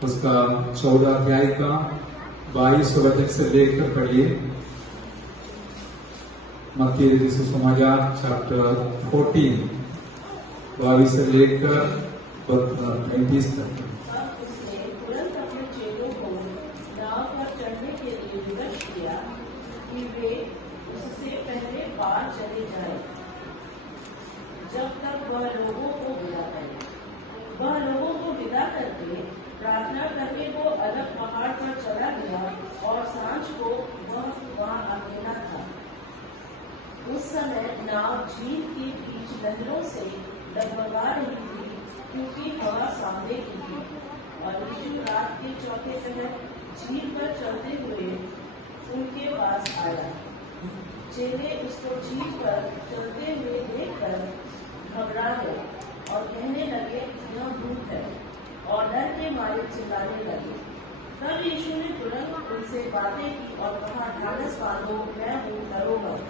उसका 14 अध्याय का 22 वचन से लेकर पढ़िए। मत्ती रचित सुसमाचार चैप्टर 14 22 से लेकर 35 तक। उसने तुरंत अपने चेलों को नाव पर चढ़ने के लिए विवश किया कि वे उससे पहले पार चले जाएं, जब तक वह लोगों को विदा करे। वह लोगों को विदा करके प्रार्थना करके वो अलग पहाड़ पर चला गया और सांझ को वह वहाँ अकेला था। उस समय नाव झील के बीच लहरों से डगमगा रही थी, क्योंकि हवा सामने की थी। और यीशु रात के चौथे पहर झील पर चलते हुए उनके पास आया। चेले उसको झील पर चलते हुए देखकर घबरा गए और कहने लगे, यह भूत है, और डर के मारे चिल्लाने लगे। तब यीशु ने तुरंत उनसे बातें की और कहा, ढाढ़स बांधो, मैं हूँ, डरो मत।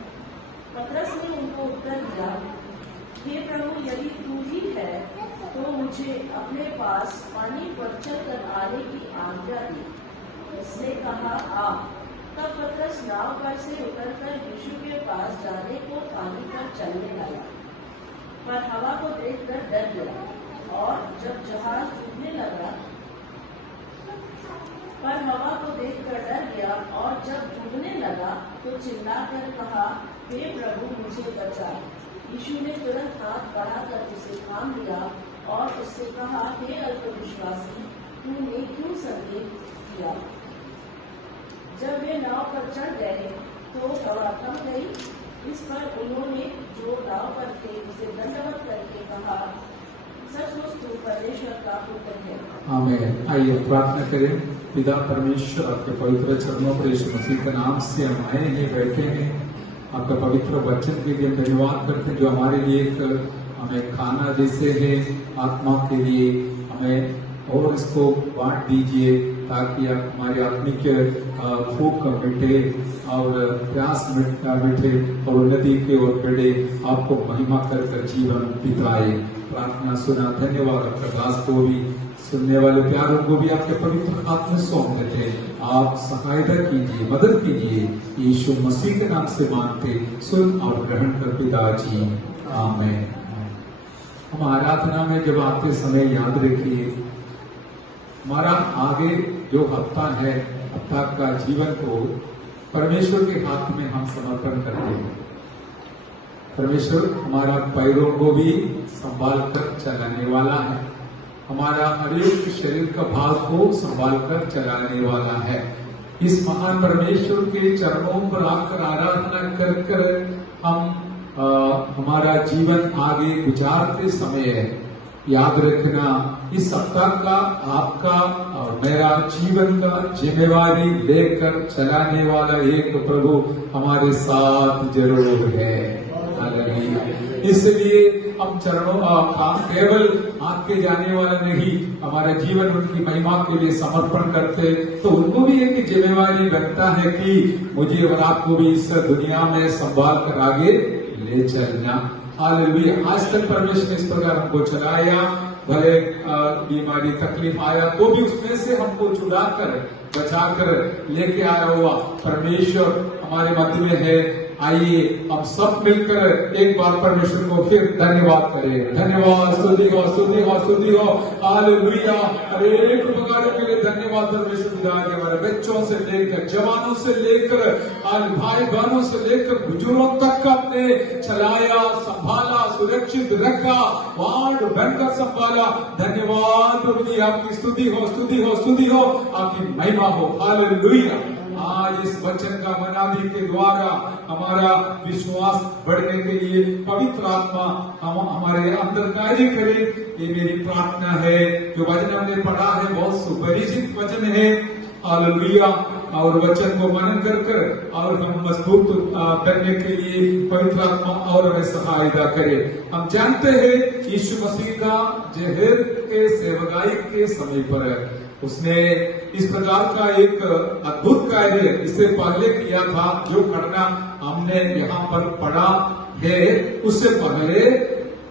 पतरस ने उनको उत्तर दिया, हे प्रभु, यदि तू ही है तो मुझे अपने पास पानी पर चलकर आने की आज्ञा दी। उसने कहा, आ। तब पतरस नाव पर से उतरकर यीशु के पास जाने को पानी पर चलने लगा, पर हवा को देखकर डर गया। और जब जहाज डूबने लगा तो चिल्लाकर कहा, हे प्रभु, मुझे बचा। यीशु ने तुरंत हाथ बढ़ाकर उसे थाम लिया और उससे कहा, हे अल्पविश्वासी, तूने क्यों संदेह किया? जब वे नाव पर चढ़ गए तो हवा थम गई। इस पर उन्होंने जो नाव पर थे उसे दंडवत करके कहा, सचमुच तू परमेश्वर का पुत्र है। आमीन। आइए प्रार्थना करें। पिता परमेश्वर, आपके पवित्र चरणों पर यीशु मसीह के नाम से हम आए हैं, बैठे हैं। आपका पवित्र वचन के लिए धन्यवाद करते हैं, जो हमारे लिए एक हमें खाना जैसे है आत्मा के लिए, हमें और इसको बांट दीजिए ताकि आप हमारी आत्मिक भूख मिटे और प्यास मिटे और उन्नति की ओर बढ़े, आपको महिमा कर जीवन बिताए। प्रार्थना सुना, धन्यवाद। आपका दास को भी, सुनने वाले प्यारों को भी आपके पवित्र हाथ में सौंप देते। आप सहायता कीजिए, मदद कीजिए। यीशु मसीह के नाम से मांगते, सुन और ग्रहण कर पिताजी, आमीन। हम आराधना में जब आते समय याद रखिए, हमारा आगे जो हफ्ता है, हफ्ता का जीवन को परमेश्वर के हाथ में हम समर्पण करते हैं। परमेश्वर हमारा पैरों को भी संभाल कर चलाने वाला है, हमारा हर एक शरीर का भाग को संभाल कर चलाने वाला है। इस महान परमेश्वर के चरणों पर आकर आराधना कर कर हम हमारा जीवन आगे गुजारते समय याद रखना, इस सप्ताह का आपका और मेरा जीवन का जिम्मेवारी लेकर चलाने वाला एक प्रभु हमारे साथ जरूर है। हालेलुया। इसलिए हम चरणों काम केवल आके जाने वाला नहीं, हमारा जीवन उनकी महिमा के लिए समर्पण करते, तो उनको भी एक जिम्मेवारी बनता है कि मुझे और आपको भी इस दुनिया में संभाल कर आगे ले चलना। हालेलुया। आज तक परमेश्वर ने इस प्रकार हमको चलाया, भले बीमारी तकलीफ आया तो भी उसमें से हमको छुड़ाकर बचाकर लेके आया हुआ परमेश्वर हमारे मध्य में है। आइए हम सब मिलकर एक बार परमेश्वर को फिर धन्यवाद करें। धन्यवाद, स्तुति हो, स्तुति हो, स्तुति हो। हालेलुया। हरेक प्रकार के लिए धन्यवाद परमेश्वर पिता के। हमारे बच्चों से लेकर, जवानों से लेकर, भाई बहनों से लेकर बुजुर्गों तक आपने चलाया, संभाला, सुरक्षित रखा, वार्ड बनकर संभाला। धन्यवाद प्रभु जी, आपकी स्तुति हो, स्तुति हो, स्तुति हो, आपकी महिमा हो। हालेलुया। आज इस वचन का मनादी के द्वारा हमारा विश्वास बढ़ने के लिए पवित्र आत्मा हम हमारे अंदर कार्य करे, ये मेरी प्रार्थना है। जो वचन हमने पढ़ा है बहुत सुपरिचित वचन है। हालेलुया। और वचन को मनन कर और हम मजबूत करने के लिए पवित्र आत्मा और हमें सहायता करे। हम जानते हैं यीशु मसीह का जहर के सेवकाई के समय पर उसने इस प्रकार का एक अद्भुत कार्य इससे पहले किया था, जो करना हमने यहाँ पर पढ़ा है। उससे पहले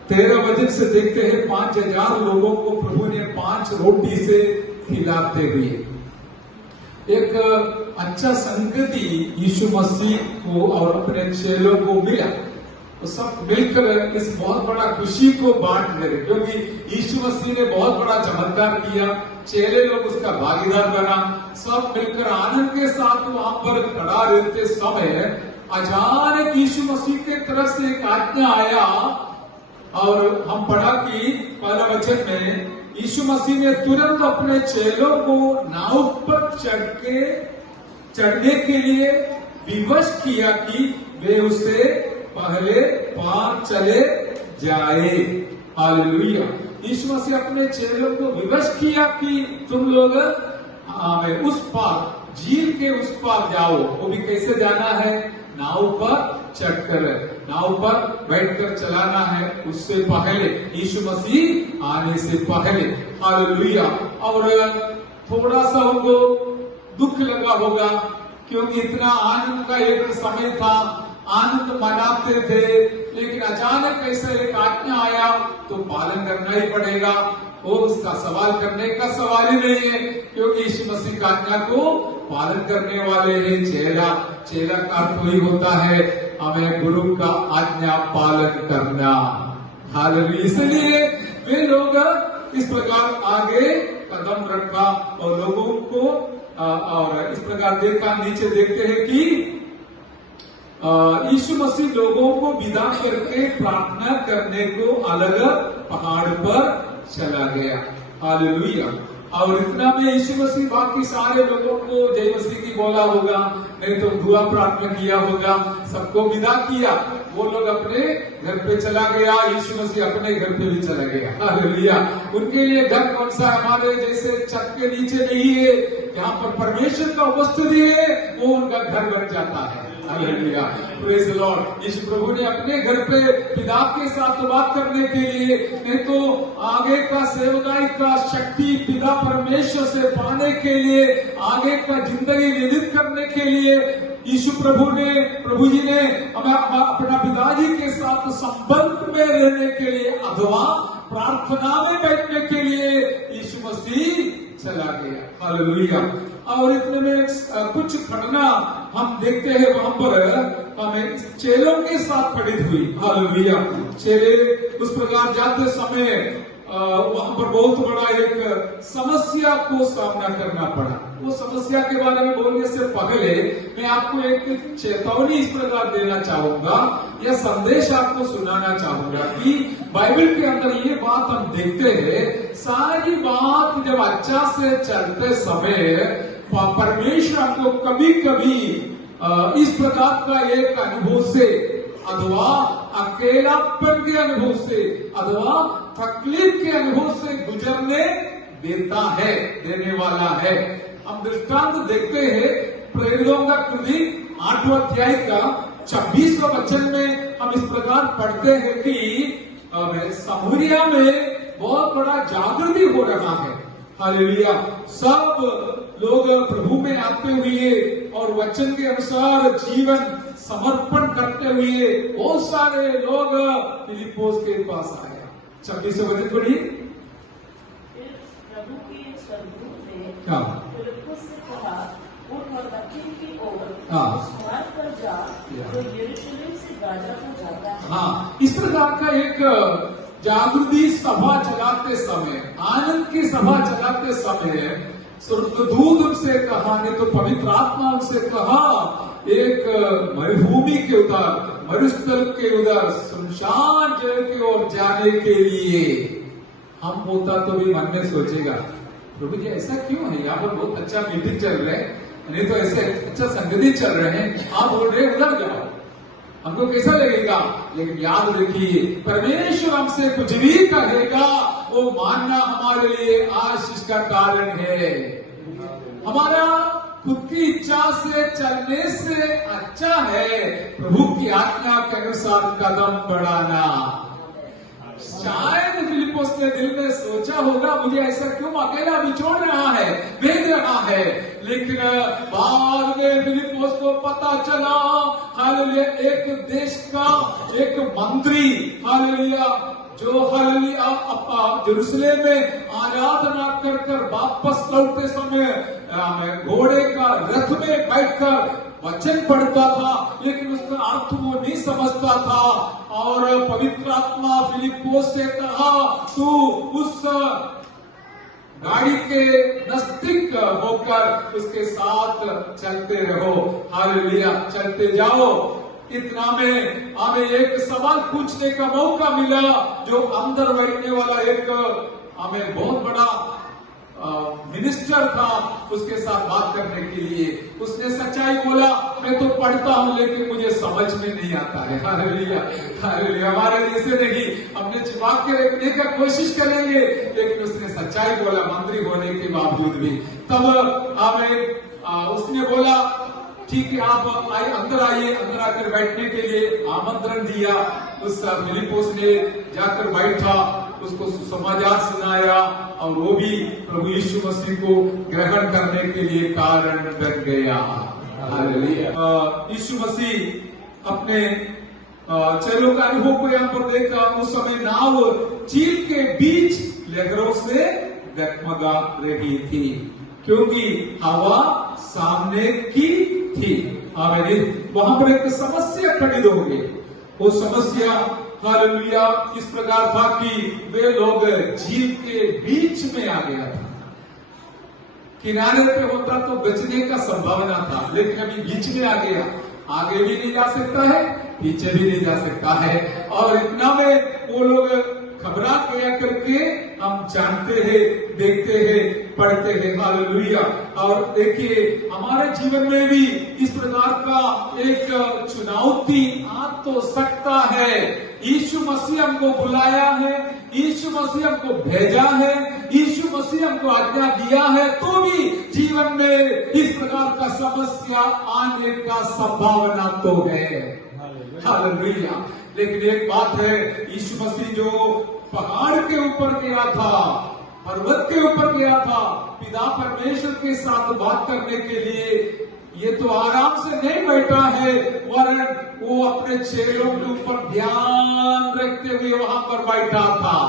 13 वचन से देखते हैं, 5000 लोगों को प्रभु ने 5 रोटी से खिलाते हुए। एक अच्छा संगति यीशु मसीह को और अपने चेलों को मिला, तो सब मिलकर इस बहुत बड़ा खुशी को बांट रहे, क्योंकि यीशु मसीह ने बहुत बड़ा चमत्कार किया, चेले लोग उसका भागीदार बना, सब मिलकर आनंद के साथ वहां पर खड़ा रहते समय अचानक यीशु मसीह के तरफ से एक आज्ञा आया, और हम पढ़ा कि पहला वचन में यीशु मसीह ने तुरंत अपने चेलों को नाव पर चढ़ने के लिए विवश किया कि वे उसे पहले पार चले जाए। हालेलुया। यीशु मसीह अपने चेलों को विवश किया कि तुम लोग उस पार, झील के उस पार जाओ। वो भी कैसे जाना है? नाव पर चढ़कर, नाव पर बैठकर चलाना है, उससे पहले, यीशु मसीह आने से पहले। हालेलुया। और थोड़ा सा उनको दुख लगा होगा, क्योंकि इतना आनंद का एक समय था, आनंद मनाते थे, लेकिन अचानक ऐसा एक आज्ञा आया तो पालन करना ही पड़ेगा। और उसका सवाल करने का सवाल ही नहीं है, क्योंकि यीशु मसीह का आज्ञा को पालन करने वाले हैं चेला। चेला का अर्थ वही होता है, हमें गुरु का आज्ञा पालन करना। हालेलुया। इसलिए वे लोग इस प्रकार आगे कदम रखा और लोगों को और इस प्रकार देखा, नीचे देखते हैं कि यीशु मसीह लोगों को विदा करके प्रार्थना करने को अलग पहाड़ पर चला गया। हालेलुया। और इतना में यीशु मसीह बाकी सारे लोगों को जय मसीह की बोला होगा, नहीं तो दुआ प्रार्थना किया होगा, सबको विदा किया, वो लोग अपने घर पे चला गया, यीशु मसीह अपने घर पे भी चला गया। हालेलुया। उनके लिए घर कौन सा? हमारे जैसे छत के नीचे नहीं है, जहाँ पर परमेश्वर का उपस्थिति है, वो उनका घर बन जाता है। Hallelujah. Praise the Lord. Yeshu प्रभु ने अपने घर पे पिता के साथ बात करने के लिए, नहीं तो आगे का सेवकाई का शक्ति पिता परमेश्वर से पाने के लिए, आगे का जिंदगी व्यतीत करने के लिए यीशु प्रभु जी ने हमें अपना पिताजी के साथ संबंध में रहने के लिए अथवा प्रार्थना में बैठने के लिए यीशु मसीह चला गया। हालेलुया। और इतने में कुछ घटना हम देखते हैं, वहां पर हमें चेलों के साथ पढ़ित हुई। हालेलुया। चेले उस प्रकार जाते समय वहां पर बहुत बड़ा एक समस्या को सामना करना पड़ा। वो समस्या के बारे में बोलने से पहले मैं आपको एक चेतावनी इस प्रकार देना चाहूंगा, या संदेश आपको सुनाना चाहूंगा कि बाइबल के अंदर ये बात हम देखते हैं, सारी बात जब अच्छा से चलते समय परमेश्वर आपको कभी कभी इस प्रकार का एक अनुभव से अथवा अकेलापन के अनुभव से अथवा तकलीफ के अनुभव से गुजरने देता है, देने वाला है। हम दृष्टांत देखते हैं प्रेरितों का कृति 8वां अध्याय का 26वां वचन में हम इस प्रकार पढ़ते हैं कि समूरिया में बहुत बड़ा जागृति हो रहा है। हालेलुया। सब लोग प्रभु में आते हुए और वचन के अनुसार जीवन समर्पण करते हुए बहुत सारे लोग फिलिप्पोस के पास आए। 26वां वचन पढ़िए। प्रभु के स्वर्गदूत ने हाँ। फिलिप्पुस से कहा, उठ और दक्षिण की ओर हाँ। उस मार्ग पर जा जो यरूशलेम से गाजा को जाता है। हाँ, इस प्रकार का एक जागृति सभा चलाते समय, आनंद की सभा चलाते समय स्वर्गदूत उनसे कहा, नहीं तो पवित्र आत्मा उनसे कहा, एक मरुभूमि के उधर, मरुस्थल के उधर, सुनसान जगह की ओर जाने के लिए। हम होता तो भी मन में सोचेगा, प्रभु जी ऐसा क्यों है? यहाँ पर बहुत अच्छा मीटिंग चल रहा है, नहीं तो ऐसे अच्छा संगति चल रहे हैं, आप बोल रहे उधर जाओ, हमको कैसा लगेगा? लेकिन याद रखिए, परमेश्वर हमसे कुछ भी कहेगा वो मानना हमारे लिए आशीष का कारण है। हमारा खुद की इच्छा से चलने से अच्छा है प्रभु की आज्ञा के अनुसार कदम बढ़ाना। शायद फिलिप्पोस ने दिल में सोचा होगा, मुझे ऐसा क्यों अकेला बिछोड़ रहा है, भेज रहा है, लेकिन बाद में फिलिप्पोस को पता चला, हालेलुया, एक देश का एक मंत्री, हालेलुया, जो हालेलुया यरूशलेम में आराधना कर कर वापस लौटते समय घोड़े का रथ में बैठकर वचन पढ़ता था, लेकिन उसका अर्थ वो नहीं समझता था। और पवित्र आत्मा फिलिप्पोस से कहा, तू उस गाड़ी के नजदीक होकर उसके साथ चलते रहो, हालेलुया, चलते जाओ। इतना में हमें एक सवाल पूछने का मौका मिला, जो अंदर बैठने वाला एक हमें बहुत बड़ा मिनिस्टर था, उसके साथ बात करने के लिए। उसने सच्चाई बोला, मैं तो पढ़ता हूं लेकिन मुझे समझ में नहीं आता है। Hallelujah, hallelujah. हमारे जैसे नहीं, हमने छिपा के रखने का कोशिश करेंगे, लेकिन उसने सच्चाई बोला मंत्री होने के बावजूद भी। तब हमें उसने बोला, ठीक है, आप आइए, अंदर आइए। अंदर आकर बैठने के लिए आमंत्रण दिया। उस फिलिप्पोस ने जाकर बैठा, उसको सुसमाचार सुनाया, और वो भी प्रभु यीशु मसीह को ग्रहण करने के लिए कारण बन गया। हालेलुया। यीशु मसीह अपने चेलों का अनुभव को यहाँ पर देखा। उस समय नाव झील के बीच लहरों से डगमगा रही थी, क्योंकि हवा सामने की थी। वहां पर एक समस्या खड़ी हो गई। वो समस्या हालेलुया इस प्रकार था कि वे लोग झील के बीच में आ गया था। किनारे पे होता तो बचने का संभावना था, लेकिन अभी बीच में आ गया। आगे भी नहीं जा सकता है, पीछे भी नहीं जा सकता है। और इतना में वो लोग घबरा गया करके हम जानते हैं, देखते हैं, पढ़ते हैं। हालेलुया। और देखिए, हमारे जीवन में भी इस प्रकार का एक चुनौती आ तो सकता है। यीशु मसीह हमको बुलाया है, यीशु मसीह हमको भेजा है, यीशु मसीह हमको आज्ञा दिया है, तो भी जीवन में इस प्रकार का समस्या आने का संभावना तो है। हालेलुया। लेकिन एक बात है, यीशु मसीह जो पहाड़ के ऊपर गया था, पर्वत के ऊपर गया था पिता परमेश्वर के साथ बात करने के लिए, ये तो आराम से नहीं बैठा है, वरन वो अपने चेलों के ऊपर ध्यान रखते हुए वहां पर बैठा था।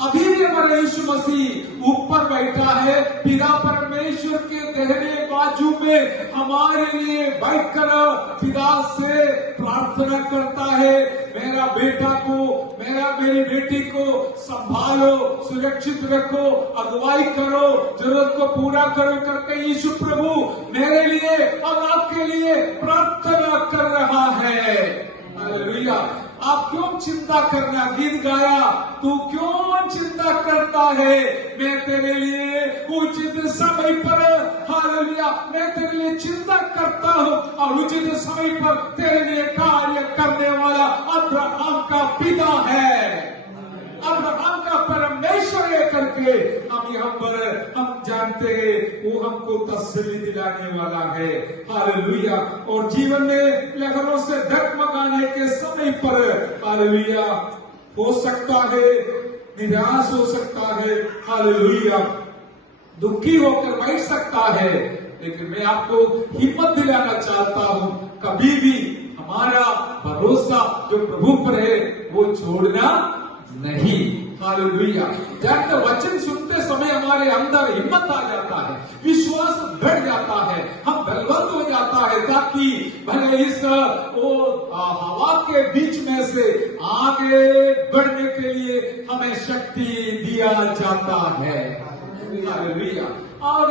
अभी भी हमारे यीशु मसीह ऊपर बैठा है, पिता परमेश्वर के दाहिने बाजू में हमारे लिए बैठकर पिता से प्रार्थना करता है, मेरा बेटा को, मेरी बेटी को संभालो, सुरक्षित रखो, अगुवाई करो, जरूरत को पूरा करो करके यीशु प्रभु मेरे लिए और आपके लिए प्रार्थना कर रहा है। हालेलुया। आप क्यों चिंता करना, गीत गाया, तू क्यों चिंता करता है, मैं तेरे लिए उचित समय पर, हालेलुया, मैं तेरे लिए चिंता करता हूं, और उचित समय पर तेरे लिए कार्य करने वाला अब्राहम का पिता है, अब्राहम का परमेश्वर है करके हम यहाँ पर हम जानते हैं, वो हमको तसल्ली दिलाने वाला है। हालेलुया। और जीवन में लहरों से डगमगाने के समय पर, हालेलुया, हो सकता है निराश हो सकता है, हालेलुया, दुखी होकर बैठ सकता है, लेकिन मैं आपको हिम्मत दिलाना चाहता हूं, कभी भी हमारा भरोसा जो प्रभु पर है वो छोड़ना नहीं। हालेलुया। जब वचन सुनते समय हमारे अंदर हिम्मत आ जाता है, विश्वास बढ़ जाता है, हम बलवंत हो जाता है, ताकि भले इस हवा के बीच में से आगे बढ़ने के लिए हमें शक्ति दिया जाता है। हालेलुया। और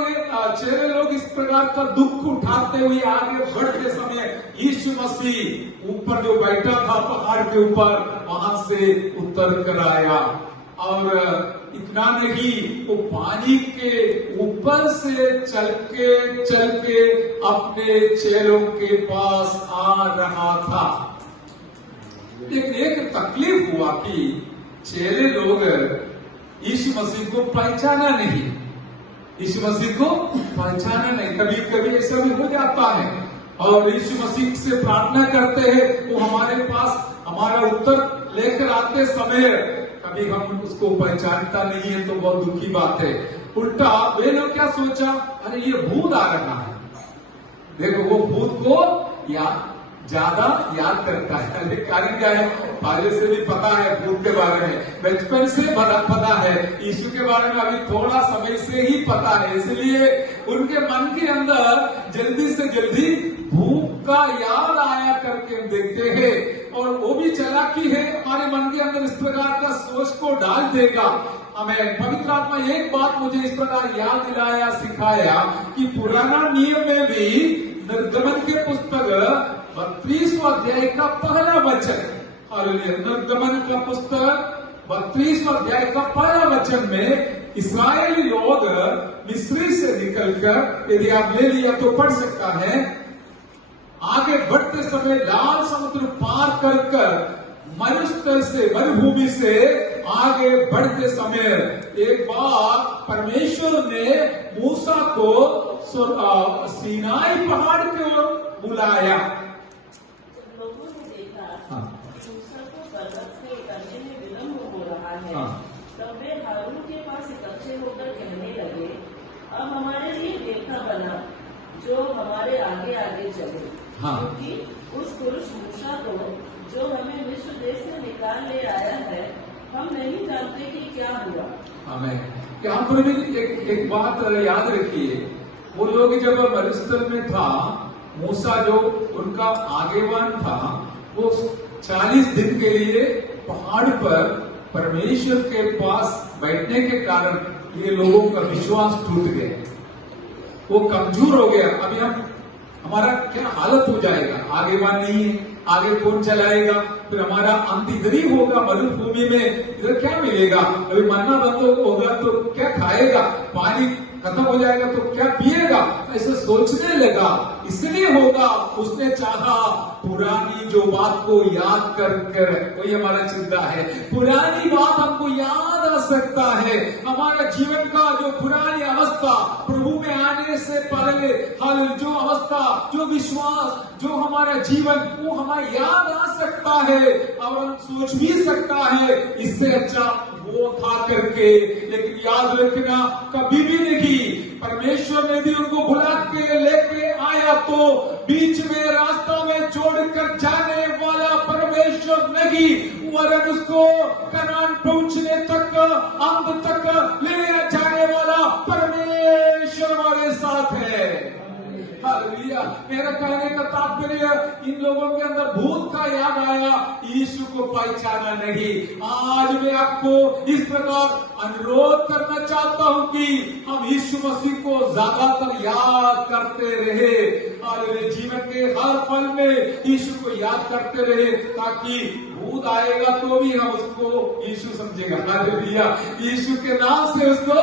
चेहरे लोग इस प्रकार का दुख उठाते हुए आगे बढ़ते समय यीशु मसीह ऊपर जो बैठा था पहाड़ के ऊपर, वहां से उतर कर आया, और इतना नहीं, वो पानी के ऊपर से चल के अपने चेलों के पास आ रहा था। लेकिन एक तकलीफ हुआ कि चेले लोग यीशु मसीह को पहचाना नहीं, यीशु मसीह को पहचाना नहीं। कभी कभी ऐसा भी हो जाता है, और यीशु मसीह से प्रार्थना करते हैं, वो हमारे पास हमारा उत्तर लेकर आते समय कभी हम उसको पहचानता नहीं है, तो बहुत दुखी बात है। उल्टा वे लोग क्या सोचा, अरे ये भूत आ रहा है, देखो वो भूत को या ज्यादा याद करता है। कारण क्या है? पहले से भी पता है भूत के बारे में, बचपन से पता है, यीशु के बारे में अभी थोड़ा समय से ही पता है, इसलिए उनके मन के अंदर जल्दी से जल्दी भूत का याद आया करके हम देखते हैं। और वो भी चालाकी है, हमारे मन के अंदर इस प्रकार का सोच को डाल देगा। हमें पवित्र आत्मा एक बात मुझे इस प्रकार याद दिलाया, सिखाया कि पुराना नियम में भी निर्गमन के पुस्तक 32वां अध्याय का पहला वचन, हालेलुया, निर्गमन का पुस्तक 32वां अध्याय का पहला वचन में इस्राएली लोग मिस्री से निकलकर, यदि आप ले लिया तो पढ़ सकता है, आगे बढ़ते समय लाल समुद्र पार कर मरुस्थल से, मरुभूमि से आगे बढ़ते समय एक बार परमेश्वर ने मूसा को सीनाई पहाड़ की ओर बुलाया। जब लोगों ने देखा हाँ। मूसा को पर्वत से उतरने में विलम्ब हो रहा है, हाँ। तब वे हारून के पास इकट्ठे होकर कहने लगे, अब हमारे लिए देवता बना जो हमारे आगे आगे चले। हाँ। क्योंकि उस पुरुष मूसा को जो हमें मिस्र देश से निकाल ले आया है, हम नहीं जानते कि क्या हुआ। हमें यहाँ पर भी एक बात याद रखिए, वो लोग जब मरुस्थल में था, मूसा जो उनका आगेवान था, वो 40 दिन के लिए पहाड़ पर परमेश्वर के पास बैठने के कारण ये लोगों का विश्वास टूट गया, वो कमजोर हो गया। अभी हमारा क्या हालत हो जाएगा? आगेवान नहीं है, आगे कौन चलाएगा? फिर हमारा अंत इधर ही होगा, मरुभूमि में इधर क्या मिलेगा? अभी मरना बंद होगा तो क्या खाएगा? पानी खत्म हो जाएगा तो क्या पिएगा? ऐसे सोचने लगा। इसलिए होगा उसने चाहा पुरानी जो बात को याद कर वही हमारा चिंता है। पुरानी बात हमको याद आ सकता है, हमारा जीवन का जो पुरानी अवस्था, प्रभु में आने से पहले हाल जो अवस्था, जो विश्वास, जो हमारा जीवन, वो हमें याद आ सकता है और हम सोच भी सकता है इससे अच्छा वो था करके। लेकिन याद रखना, कभी भी नहीं परमेश्वर ने भी उनको बुला के लेके आया तो बीच में रास्ता में छोड़कर जाने वाला परमेश्वर नहीं, वरन उसको कनान पहुंचने तक, अंत तक ले जाने वाला परमेश्वर हमारे साथ है। हालेलुया। मेरा कहने का तात्पर्य, इन लोगों के अंदर भूत का याद आया, यीशु को पहचाना नहीं। आज मैं आपको इस प्रकार अनुरोध करना चाहता हूं कि हम यीशु मसीह को ज्यादातर याद करते रहे, हालेलुया, जीवन के हर पल में यीशु को याद करते रहे, ताकि भूत आएगा तो भी हम उसको यीशु समझेगा। हालेलुया। यीशु के नाम से उसको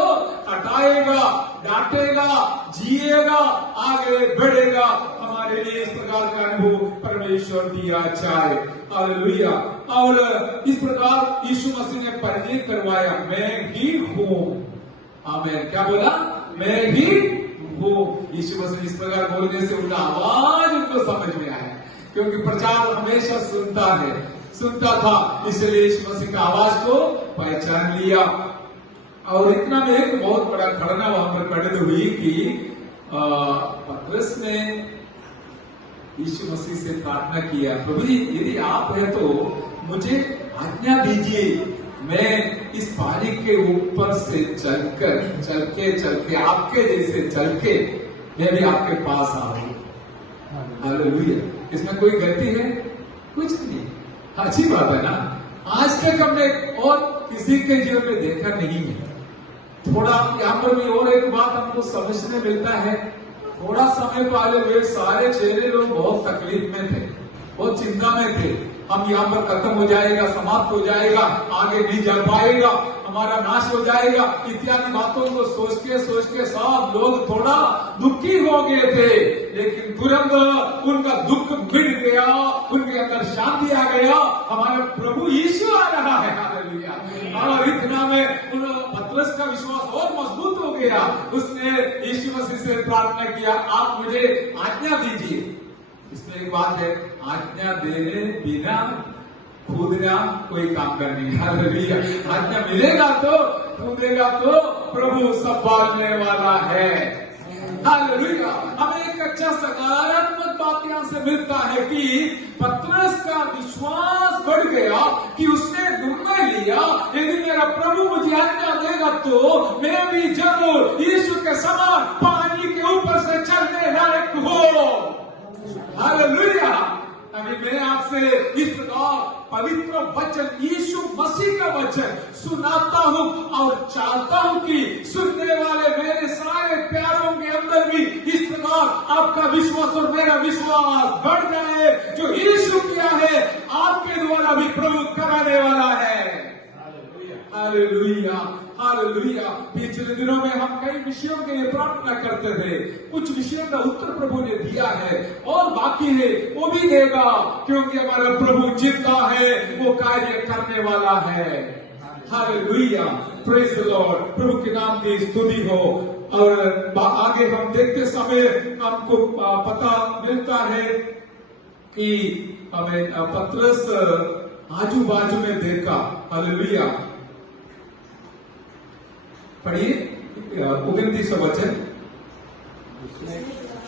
हटाएगा, डांटेगा, जिएगा, आगे बढ़ेगा। हमारे लिए इस प्रकार का अनुभव परमेश्वर दिया चाहे। हालेलुया। और इस प्रकार यीशु मसीह ने परिचय करवाया, मैं ही हूँ। आमीन। क्या बोला? मैं ही हूँ। यीशु मसीह इस प्रकार बोलने से उनका आवाज उनको समझ में आया, क्योंकि प्रचार हमेशा सुनता था, इसलिए यीशु मसीह का आवाज को पहचान लिया। और इतना में एक बहुत बड़ा घटना वहां पर घटित हुई कि पतरस ने यीशु मसीह से प्रार्थना किया, प्रभु जी यदि आप है तो मुझे आज्ञा दीजिए, मैं इस पानी के ऊपर से चल के आपके जैसे चल के मैं भी आपके पास आऊं। हालेलुया। इसमें कोई गलती है? कुछ नहीं। अच्छी बात है ना। आज तक हमने और किसी के जीवन में देखा नहीं है। थोड़ा यहाँ पर भी और एक बात हमको समझने मिलता है, थोड़ा समय पहले वे सारे चेहरे लोग बहुत तकलीफ में थे, बहुत चिंता में थे। हम यहाँ पर खत्म हो जाएगा, समाप्त हो जाएगा, आगे नहीं जा पाएगा, हमारा नाश हो जाएगा, इत्यादि बातों को सोच के सब लोग थोड़ा दुखी हो गए थे। लेकिन तुरंत उनका दुख मिट गया, उनके अंदर शांति आ गया, हमारा प्रभु यीशु आ रहा है। हालेलुया। और इतना में पतरस का विश्वास और मजबूत हो गया। उसने यीशु मसीह से प्रार्थना किया, आप मुझे आज्ञा दीजिए। इसमें एक बात है, आज्ञा देने बिना कूदना कोई काम का नहीं। हालेलुया। आज्ञा मिलेगा तो कूदेगा तो प्रभु संभालने वाला है। हालेलुया। हमें एक अच्छा सकारात्मक बात यहाँ से मिलता है कि पतरस का विश्वास बढ़ गया कि उसने निर्णय लिया, यदि मेरा प्रभु मुझे आज्ञा देगा तो मैं भी जरूर यीशु के समान पानी के ऊपर से चलने लायक हूँ। हालेलुया। अभी मैं आपसे इस प्रकार पवित्र वचन यीशु मसीह का वचन सुनाता हूँ और चाहता हूँ कि सुनने वाले मेरे सारे प्यारों के अंदर भी इस प्रकार आपका विश्वास और मेरा विश्वास बढ़ जाए। जो यीशु किया है आपके द्वारा भी प्रभु कराने वाला है। Hallelujah, hallelujah. पिछले दिनों में हम कई विषयों के लिए प्रार्थना करते थे, कुछ विषयों का उत्तर प्रभु ने दिया है और बाकी है वो भी देगा, क्योंकि हमारा प्रभु जिंदा है, वो कार्य करने वाला है। Hallelujah, praise the Lord. प्रभु के नाम की स्तुति हो। और आगे हम देखते समय हमको पता मिलता है कि हमें पतरस आजू बाजू में देखा। हालेलुया। पढ़िए 29 वचन।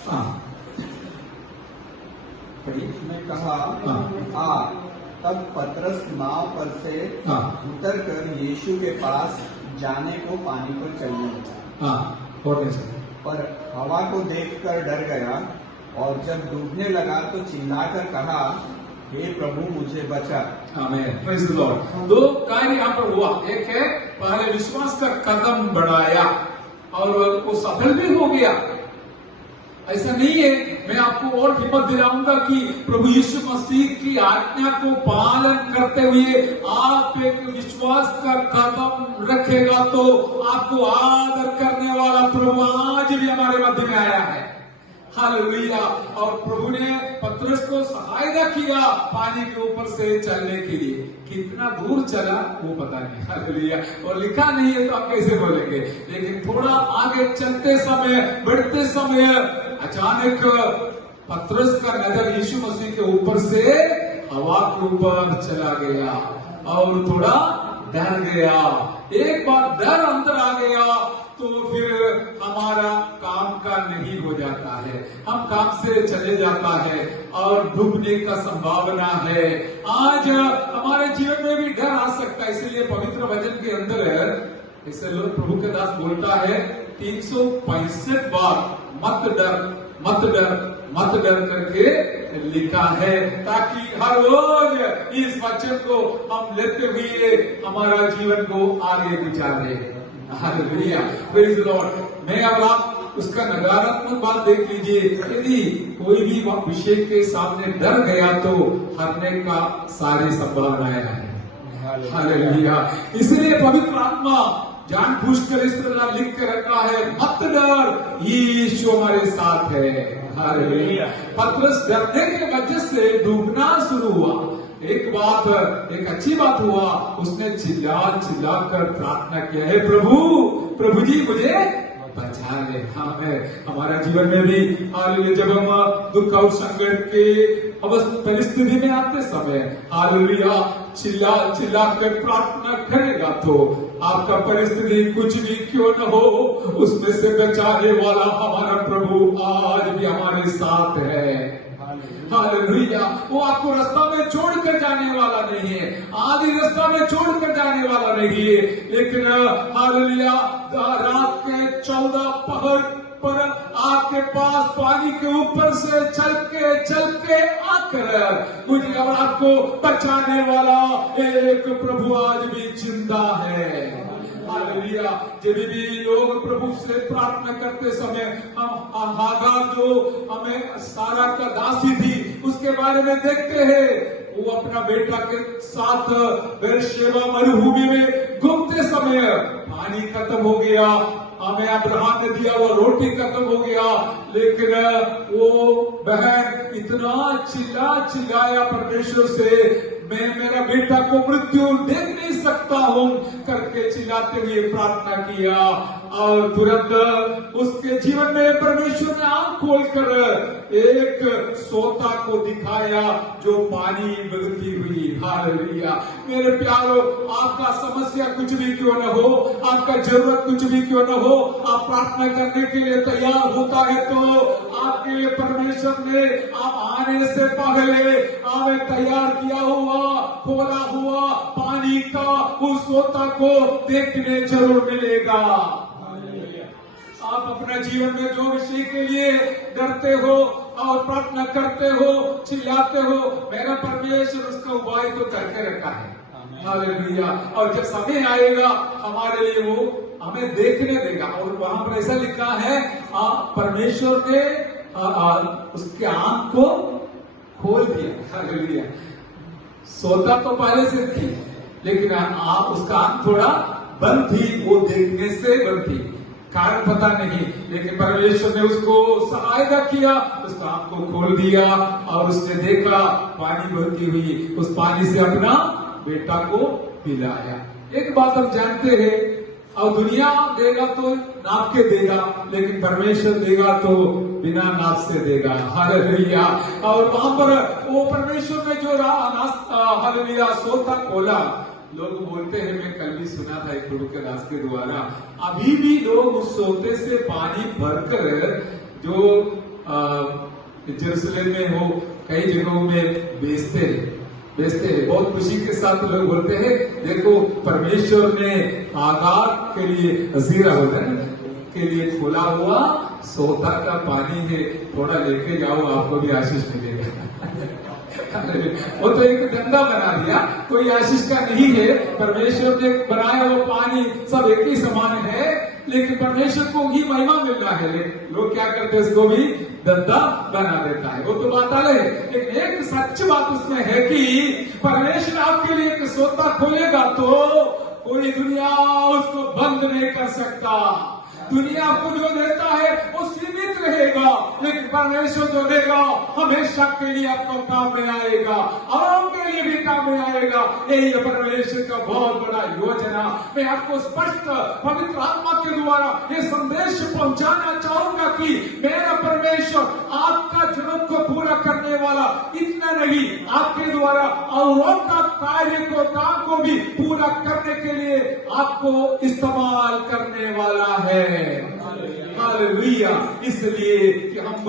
हाँ पढ़िए। उसने कहा आ, तब पतरस नाव पर से उतर कर यीशु के पास जाने को पानी पर चलने लगा। और कैसे? पर हवा को देखकर डर गया और जब डूबने लगा तो चिल्लाकर कहा, हे प्रभु मुझे बचा। आमीन, प्रेज द लॉर्ड। दो कार्य यहाँ पर हुआ। एक है पहले विश्वास का कदम बढ़ाया और वो सफल भी हो गया। ऐसा नहीं है, मैं आपको और हिम्मत दिलाऊंगा कि प्रभु यीशु मसीह की आज्ञा को पालन करते हुए आप एक विश्वास का कदम रखेगा तो आपको आदर करने वाला प्रभु आज भी हमारे मध्य में आया है। हालेलुया। और प्रभु ने पतरस को सहायता किया पानी के ऊपर से चलने के लिए। कितना दूर चला वो पता नहीं। हालेलुया। और लिखा नहीं है तो आप कैसे बोलेंगे, लेकिन थोड़ा आगे चलते समय, बढ़ते समय अचानक पतरस का नजर यीशु मसीह के ऊपर से हवा के ऊपर चला गया और थोड़ा डर गया। एक बार डर अंदर आ गया तो फिर हमारा काम का नहीं हो जाता है, हम काम से चले जाता है और डूबने का संभावना है। आज हमारे जीवन में भी डर आ सकता है, इसलिए पवित्र वचन के अंदर इसे लोग प्रभु के दास बोलता है 365 बार मत डर, मत डर, मत डर करके लिखा है, ताकि हर रोज इस वचन को हम लेते हुए हमारा जीवन को आगे गुजारे। Hallelujah, praise the Lord. मैं अब आप उसका नकारात्मक बात देख लीजिए। यदि कोई भी विषय के सामने डर गया तो हारने का सारी संभावनाएं है। हालेलुया। इसलिए पवित्र आत्मा जानबूझकर इस तरह लिख कर रखा है, मत डर, यीशु हमारे साथ है। हालेलुया। पतरस डरने की वजह से डूबना शुरू हुआ। एक बात, एक अच्छी बात हुआ, उसने चिल्ला चिल्ला कर प्रार्थना किया, है प्रभु, प्रभु जी मुझे बचा ले। हाँ, हमारा जीवन में भी हालेलुया, जब हम दुख और संकट के परिस्थिति में आते समय हालेलुया चिल्ला चिल्ला कर प्रार्थना करेगा तो आपका परिस्थिति कुछ भी क्यों न हो, उसमें से बचाने वाला हमारा प्रभु आज भी हमारे साथ है। हालेलुया। वो आपको रास्ता में छोड़ कर जाने वाला नहीं है, आधी रास्ता में छोड़ कर जाने वाला नहीं है, लेकिन हालेलुया रात के 14 पहर पर आपके पास पानी के ऊपर से चल के आकर मुझे और आपको बचाने वाला एक प्रभु आज भी जिंदा है। हालेलुया। जब भी लोग प्रभु से प्रार्थना करते समय हम हागार जो हमें सारा का दासी थी उसके बारे में देखते हैं, वो अपना बेटा के साथ बेरशेबा मरुभूमि में घूमते समय पानी खत्म हो गया, हमें अब्राहम ने दिया वो रोटी खत्म हो गया, लेकिन वो बहन इतना चिल्लाया परमेश्वर से, मैं मेरा बेटा को मृत्यु देख नहीं सकता हूँ करके चिल्लाते हुए प्रार्थना किया और तुरंत उसके जीवन में परमेश्वर ने आंख खोलकर एक सोता को दिखाया जो पानी बगती हुई। हालेलुया। मेरे प्यारो, आपका समस्या कुछ भी क्यों न हो, आपका जरूरत कुछ भी क्यों न हो, आप प्रार्थना करने के लिए तैयार हो होता है तो आपके लिए परमेश्वर ने आप आने से पहले हमें तैयार किया हुआ, खोला हुआ पानी का उस सोता को देखने जरूर मिलेगा। आप अपना जीवन में जो विषय के लिए डरते हो और प्रार्थना करते हो, चिल्लाते हो, मेरा परमेश्वर उसका उपाय तो करके रखा है। हालेलुया। और जब समय आएगा हमारे लिए वो हमें देखने देगा। और वहां पर ऐसा लिखा है परमेश्वर ने उसके आंख को खोल दिया। हालेलुया। सोता तो पहले से थी, लेकिन उसका आंख थोड़ा बंद थी, वो देखने से बंद थी, कारण पता नहीं, लेकिन परमेश्वर ने उसको सहायता किया, उसका आंख को खोल दिया और उसने देखा पानी बहती हुई, उस पानी से अपना बेटा को पिलाया। एक बात हम जानते हैं, और दुनिया देगा तो नाप के देगा, लेकिन परमेश्वर देगा तो बिना नाप से देगा। हालेलुया। और वहां पर वो परमेश्वर ने जो हालेलुया सोता खोला, लोग बोलते हैं, मैं कल भी सुना था एक प्रभु के दास के द्वारा, अभी भी लोग उस सोते से पानी भरकर जो जेरूसलम में हो कई जगहों में बेचते हैं। बहुत खुशी के साथ लोग बोलते हैं, देखो परमेश्वर ने आगार के लिए हजीरा होता है के लिए खोला हुआ सोता का पानी है, थोड़ा लेके जाओ, आपको भी आशीष मिलेगा। वो तो एक धंधा बना दिया, कोई आशीष का नहीं है। परमेश्वर ने बनाया वो पानी सब एक ही समान है, लेकिन परमेश्वर को ही महिमा मिल रहा है, लेकिन लोग क्या करते हैं, उसको भी धंधा बना देता है। वो तो बात अलग है, लेकिन एक सच बात उसमें है कि परमेश्वर आपके लिए एक सोता खोलेगा तो कोई दुनिया उसको बंद नहीं कर सकता। दुनिया आपको जो देता है वो सीमित रहेगा, लेकिन परमेश्वर जो देगा हमेशा के लिए आपको काम में आएगा, और के लिए भी काम में आएगा। यही परमेश्वर का बहुत बड़ा योजना। मैं आपको स्पष्ट पवित्र आत्मा के द्वारा ये संदेश पहुंचाना चाहूंगा कि मेरा परमेश्वर आपका जन्म को पूरा करने वाला इतना नहीं, आपके द्वारा औरों का कार्य को काम को भी पूरा करने के लिए आपको इस्तेमाल करने वाला है। हालेलुया। इसलिए कि हम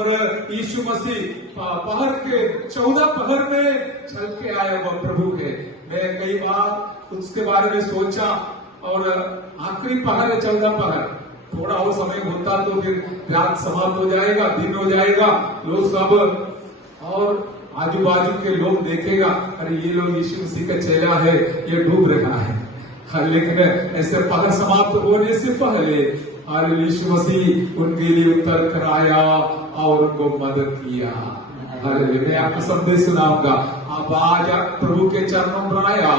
यीशु मसीह पहर के 14 पहर में चल के आया हुआ प्रभु है। मैं कई बार उसके बारे में सोचा, और आखिरी पहर है 14 पहर, थोड़ा और समय होता तो फिर रात समाप्त हो जाएगा, दिन हो जाएगा, लोग सब और आजू बाजू के लोग देखेगा, अरे ये लोग यीशु मसीह का चेला है, ये डूब रहा है। लेकिन ऐसे पहर समाप्त होने से पहले यीशु मसीह उनके लिए उतर कर आया और उनको मदद किया। मैं आपको संदेश सुनाऊंगा। आप आज आप प्रभु के चरणों में आया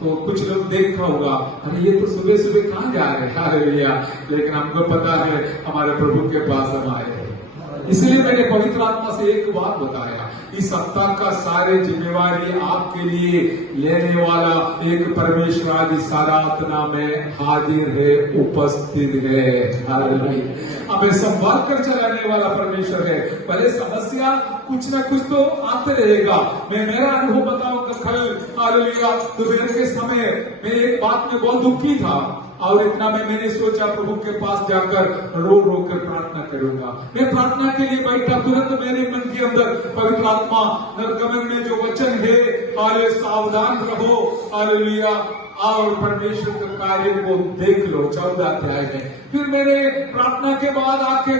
तो कुछ लोग देखा होगा, अरे ये तो सुबह सुबह कहाँ जा रहे हैं। हालेलुया। लेकिन हमको पता है हमारे प्रभु के पास हम आए हैं। इसलिए मैंने पवित्र आत्मा से एक बात बताया, इस सप्ताह का सारे जिम्मेवारी आपके लिए लेने वाला एक परमेश्वर आज इस आराधना में हाजिर है, उपस्थित है। हालेलुया। हमें संभाल कर चलाने वाला परमेश्वर है। भले समस्या कुछ ना कुछ तो आते रहेगा। मैं मेरा अनुभव बताऊंगा। कल हालेलुया दोपहर के समय मैं एक बात में बहुत दुखी था, और इतना मैंने सोचा प्रभु के पास जाकर रो रो कर प्रार्थना करूंगा। मैं प्रार्थना के लिए बैठा, तुरंत मेरे मन के अंदर पवित्र आत्मा निर्गमन में जो वचन है, हाले सावधान रहो, हालेलुया, और परमेश्वर के कार्य को देख लो, 14 अध्याय में। फिर मैंने प्रार्थना के बाद आके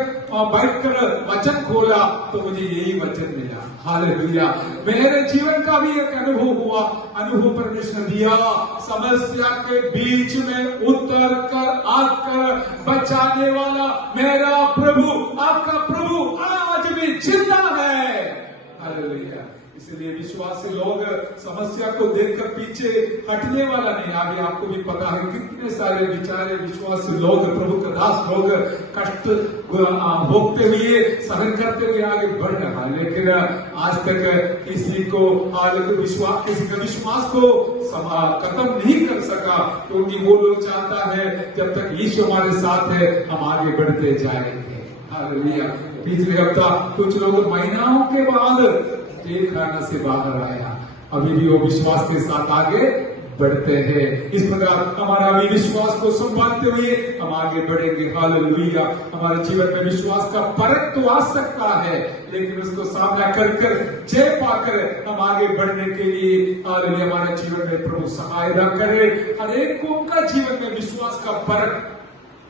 बैठकर वचन खोला तो मुझे यही वचन मिला। हालेलुया। मेरे जीवन का भी एक अनुभव हुआ, अनुभव परमेश्वर दिया, समस्या के बीच में उतर कर आकर बचाने वाला मेरा प्रभु, आपका प्रभु आज भी जिंदा है। हालेलुया। इसलिए विश्वासी लोग समस्या को देखकर पीछे हटने वाला नहीं। आगे आपको भी पता है कितने सारे बेचारे विश्वासी लोग, प्रभु के दास लोग कष्ट भोगते हुए, सहन करते हुए आगे बढ़ रहा, लेकिन आज तक किसी को विश्वास, किसी का विश्वास को खत्म नहीं कर सका, क्योंकि वो लोग चाहता है जब तक यीशु हमारे साथ है हम आगे बढ़ते जाएंगे। हालेलुया। पिछले हफ्ता कुछ लोग महीनाओं के बाद जेल खाना से बाहर आया, अभी भी वो विश्वास के साथ आगे बढ़ते हैं। इस प्रकार हमारा भी विश्वास को संभालते हुए हम आगे बढ़ेंगे। हालेलुया। हमारे जीवन में विश्वास का फर्क तो आ सकता है, लेकिन उसको सामना कर जय पाकर हम आगे बढ़ने के लिए हालेलुया हमारे जीवन में प्रभु सहायता करे। हर एक को उनका जीवन में विश्वास का फर्क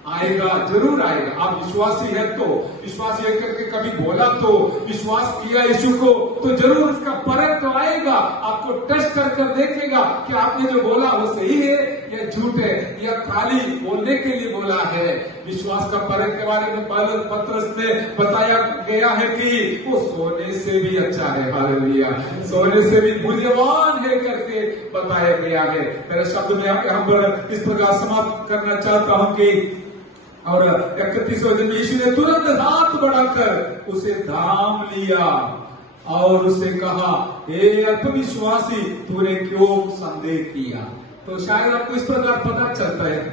आएगा, जरूर आएगा। आप विश्वासी है तो विश्वासी है करके कभी बोला तो विश्वास किया यीशु को तो जरूर उसका फर्क तो आएगा। आपको टेस्ट कर देखेगा कि आपने जो बोला वो सही है या झूठ है या खाली बोलने के लिए बोला है। विश्वास का फर्क के बारे में पत्रस में बताया गया है कि वो सोने से भी अच्छा है। हालेलुया। सोने से भी मूल्यवान है करके बताया गया है। मेरे शब्द में यहाँ पर इस प्रकार समाप्त करना चाहता हूँ कि और 31वें दिन यीशु ने तुरंत हाथ बढ़ाकर उसे थाम लिया और उसे कहा, हे अल्पविश्वासी, तूने क्यों संदेह किया। तो शायद आपको इस प्रकार पता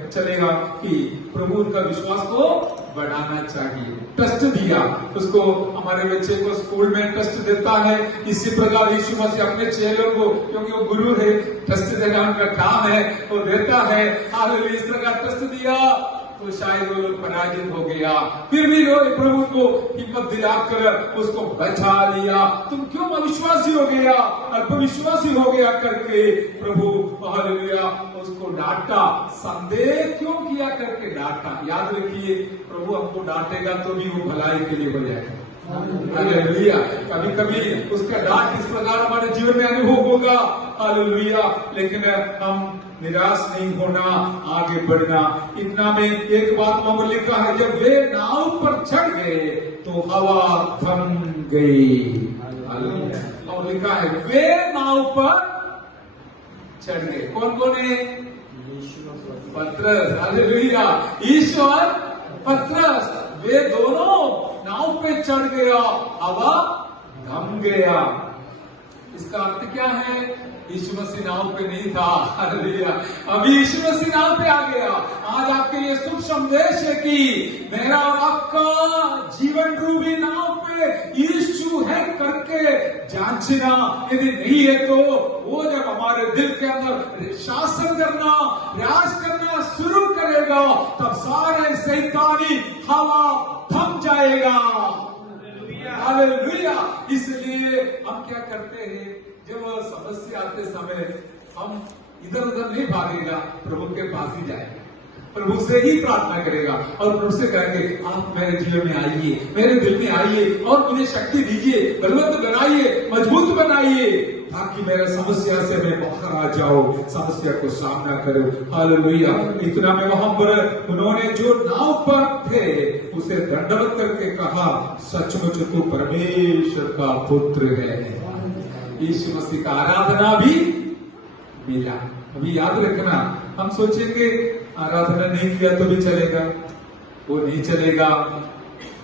चलेगा कि प्रभु का विश्वास को बढ़ाना चाहिए। टेस्ट दिया उसको, हमारे बच्चे को स्कूल में टेस्ट देता है। इसी प्रकार यीशु मसीह अपने चेलों को, क्योंकि वो गुरु है, टेस्ट देना उनका काम है, वो देता है। हालेलुया। इस प्रकार टेस्ट दिया तो शायद वो लोग पराजित हो गया, फिर भी लोग प्रभु को हिम्मत दिलाकर उसको बचा लिया। तुम क्यों अविश्वासी हो गया, अल्पविश्वासी हो गया करके प्रभु हालेलुया उसको डांटा। संदेह क्यों किया करके डांटा। याद रखिए, प्रभु हमको डांटेगा तो भी वो भलाई के लिए हो जाएगा। हालेलुया। कभी कभी उसका डांट इस प्रकार हमारे जीवन में अनुभव होगा। हालेलुया। लेकिन हम निराश नहीं होना, आगे बढ़ना। इतना में एक बात वहां लिखा है, जब वे नाव पर चढ़ गए तो हवा थम गई। और लिखा है वे नाव पर चढ़ गए। कौन कौन है? पत्रस। हालेलुया। ईश्वर, पत्रस, वे दोनों नाव पे चढ़ गया, हवा थम गया। इसका अर्थ क्या है? यीशु मसीह नाव पे नहीं था। हालेलुया। अभी यीशु मसीह नाव पे आ गया। आज आपके लिए शुभ संदेश है कि मेरा और आपका जीवन रूपी नाव पे यीशु है करके जांचना। यदि नहीं है तो वो जब हमारे दिल के अंदर शासन करना, राज करना शुरू करेगा, तब सारे शैतानी हवा थम जाएगा। हालेलुया। इसलिए हम क्या करते हैं, जब समस्या आते समय हम इधर उधर नहीं भागेगा, प्रभु के पास ही जाएगा, प्रभु से ही प्रार्थना करेगा और प्रभु से कहेंगे, आप मेरे जीवन में आइए, मेरे दिल में आइए और मुझे शक्ति दीजिए, बलवंत बनाइए, मजबूत बनाइए, ताकि मेरे समस्या से मैं बाहर आ जाऊं, समस्या को सामना करूं। हालेलुया। इतना में वहां पर उन्होंने जो नाव पर थे उसे दंडवत करके कहा, सचमुच तू परमेश्वर का पुत्र है। यीशु मसीह का आराधना भी मिला। अभी याद रखना, हम सोचेंगे आराधना नहीं किया तो भी चलेगा, वो नहीं चलेगा।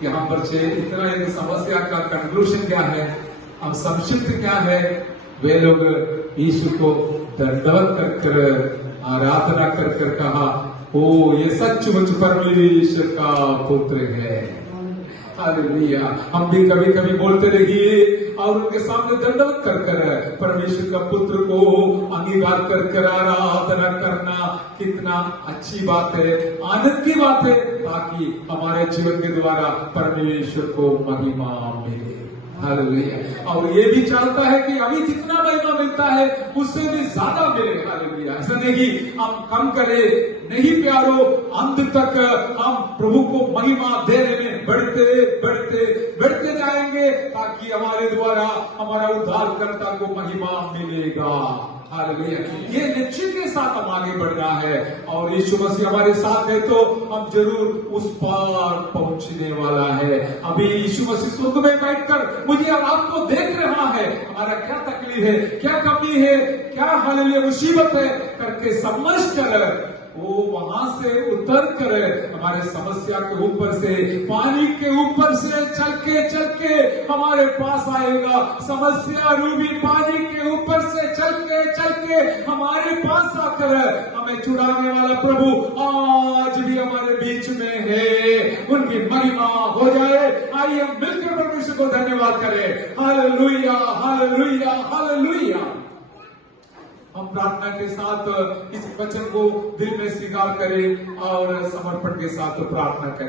यहाँ पर इतना एक समस्या का कंक्लूजन क्या है, हम संक्षिप्त क्या है, वे लोग यीशु को दंडवत कर आराधना कर कहा, ओ ये सचमुच परमेश्वर का पुत्र है। हालेलुया। हम भी कभी कभी बोलते रहिए और उनके सामने दंडवत कर परमेश्वर का पुत्र को अंगीकार कर आराधना करना कितना अच्छी बात है, आनंद की बात है, ताकि हमारे जीवन के द्वारा परमेश्वर को महिमा मिले। हालेलुया। और ये भी चाहता है कि अभी जितना महिमा मिलता है उससे भी ज्यादा मिले। हालेलुया। ऐसा नहीं कि हम कम करें, नहीं प्यारो, अंत तक हम प्रभु को महिमा देने में बढ़ते जाएंगे, ताकि हमारे द्वारा हमारा उद्धारकर्ता को महिमा मिलेगा। हालेलुया। ये निश्चय के साथ हम आगे बढ़ रहा है और यीशु मसीह हमारे साथ है तो हम जरूर उस पार पहुंचने वाला है। अभी यीशु मसीह स्वर्ग में बैठकर मुझे और आपको देख रहा है, हमारा क्या तकलीफ है, क्या कमी है, क्या हालेलुया मुसीबत है करके समझ कर वो वहां से उतर कर हमारे समस्या के ऊपर से, पानी के ऊपर से चल के हमारे पास आएगा। समस्या रूपी पानी के ऊपर से चल के हमारे पास आकर हमें छुड़ाने वाला प्रभु आज भी हमारे बीच में है। उनकी महिमा हो जाए। आइए हम मिलकर परमेश्वर को धन्यवाद करें। हालेलुया, हालेलुया, हालेलुया, हम प्रार्थना के साथ इस वचन को दिल में स्वीकार करें और समर्पण के साथ प्रार्थना करें।